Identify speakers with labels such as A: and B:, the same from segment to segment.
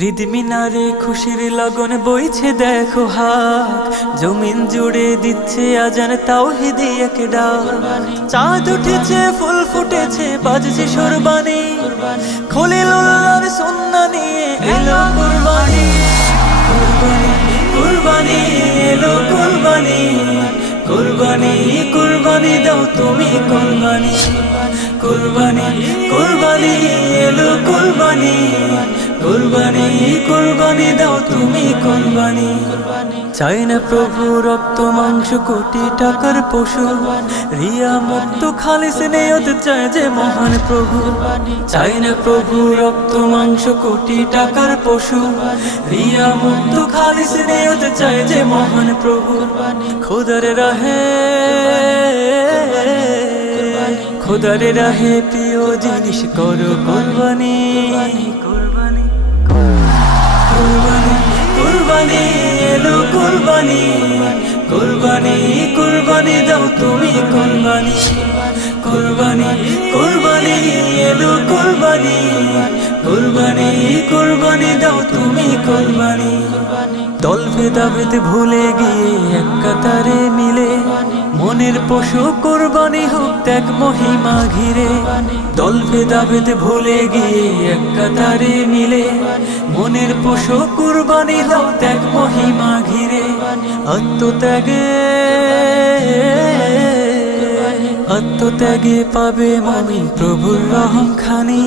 A: হৃদ মিনারে খুশির লগন বইছে, দেখো হাত। জমিন জুড়ে দিচ্ছে আজান তাও হিদি এক ডাক। চাঁদ উঠেছে, ফুল ফুটেছে, বাজছে সুরবানি খলিল উল্লার সন্না নিয়ে এলো কুরবানি। কুরবানি কুরবানি, এলো কুরবানি। কুরবানি কুরবানি দাও তুমি কুরবানি। কুরবানি কুরবানি, এলো কুরবানি। কুরবানি কুরবানি দাও তুমি কুরবানি। চাই না প্রভু রক্ত, মাংস, কোটি টাকার পশু। রিয়া মুক্ত খালিস নেয়ত চায় যে মহান প্রভু। চাই না প্রভু রক্ত, মাংস, কোটি টাকার পশু। রিয়া মুক্ত খালিস নেয়ত চায় যে মহান প্রভু। খোদার রাহে খোদার রাহে প্রিয় জিনিস করো কোরবানি। কুরবানি, এলো কুরবানি। কুরবানি কুরবানি দাও তুমি কুরবানি। কুরবানি কুরবানি, এলো কুরবানি। কুরবানি কুরবানি দাও তুমি কুরবানি। দল ভেদাভেদ ভুলে গিয়ে এক কাতারে মিলে, মনের পশু কোরবানি হোক ত্যাগ মহিমা ঘিরে। দল ভেদাভেদ ভুলে গিয়ে এক কাতারে মিলে মনের পশু কোরবানি হোক ত্যাগ মহিমা ঘিরে। আত্মত্যাগে আত্মত্যাগে পাবে মমিন প্রভুর রহম খানি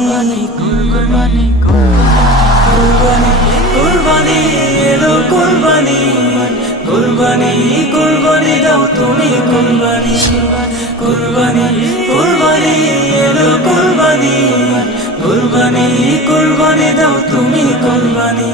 A: কুরবানি কুরবানি কুরবানি, এলো কুরবানি। কুরবানি কুরবানি দাও তুমি কুরবানি। কুরবানি কুরবানি, এলো কুরবানি। কুরবানি কুরবানি দাও তুমি কুরবানি।